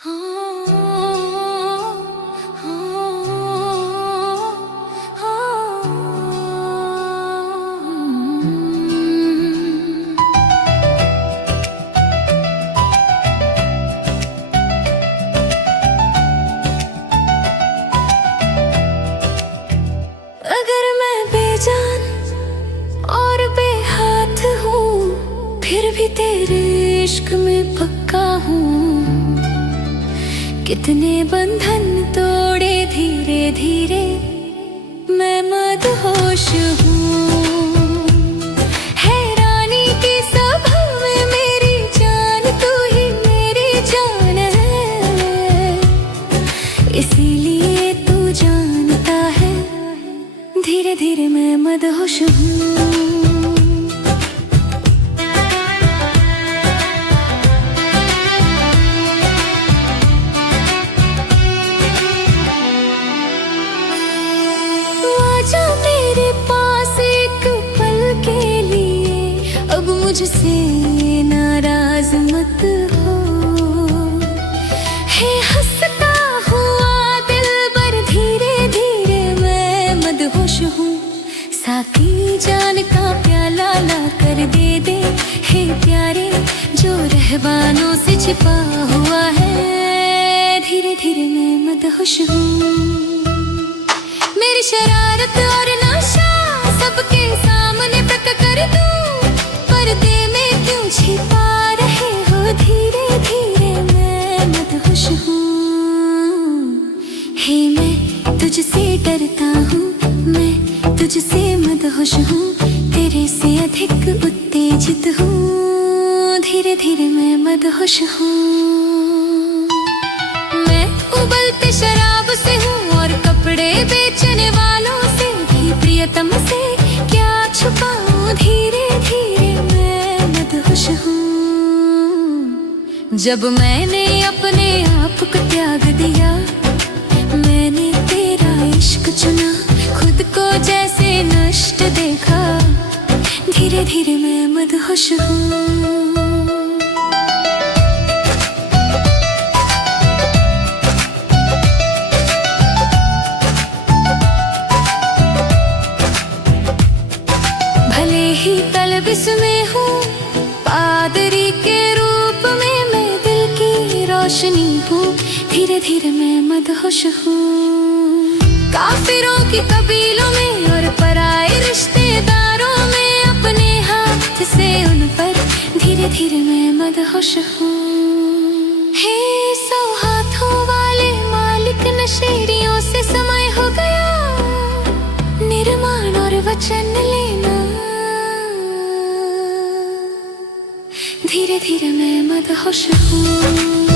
अगर मैं बेजान और बेहाथ हूँ, फिर भी तेरे इश्क में पक्का हूँ। कितने बंधन तोड़े धीरे धीरे, मैं मदहोश हूँ। हैरानी की सभा में मेरी जान, तू ही मेरी जान है। इसीलिए तू जानता है, धीरे धीरे मैं मदहोश हूँ। आजा मेरे पास एक पल के लिए, अब मुझसे नाराज मत हो। है हंसता हुआ दिल पर धीरे धीरे मैं मदहोश हूँ। साकी जान का प्याला ला कर दे दे, हे प्यारे, जो रहबानों से छिपा हुआ है। धीरे धीरे मैं मदहोश हूँ। मेरी शरारत और नशा सबके सामने प्रकट कर दूं, पर्दे में क्यों छिपा रहे हो। धीरे धीरे मैं मदहोश हूँ। हे मैं तुझसे डरता हूँ, मैं तुझसे मदहोश हूँ। तेरे से अधिक उत्तेजित हूँ। धीरे धीरे मैं मदहोश हूँ। मैं उबलते शराब से हूँ और कपड़े बेचने वालों से भी प्रियतम से क्या छुपाऊं। धीरे धीरे मैं मदहोश हूँ। जब मैंने अपने आप को त्याग दिया, मैंने तेरा इश्क चुना। खुद को जैसे नष्ट देखा, धीरे धीरे मैं मदहोश हूँ। ही तलबिस में हूँ, पादरी के रूप में मैं दिल की रोशनी हूँ। धीरे धीरे मैं मदहोश हूँ। काफिरों की कबीलों में और पराए रिश्तेदारों में अपने हाथ से उन पर धीरे धीरे मैं मदहोश हूँ। हे सौ हाथों वाले मालिक, नशेड़ियों से समय हो गया निर्माण और वचन लेना। धीरे धीरे मैं मदहोश हूँ।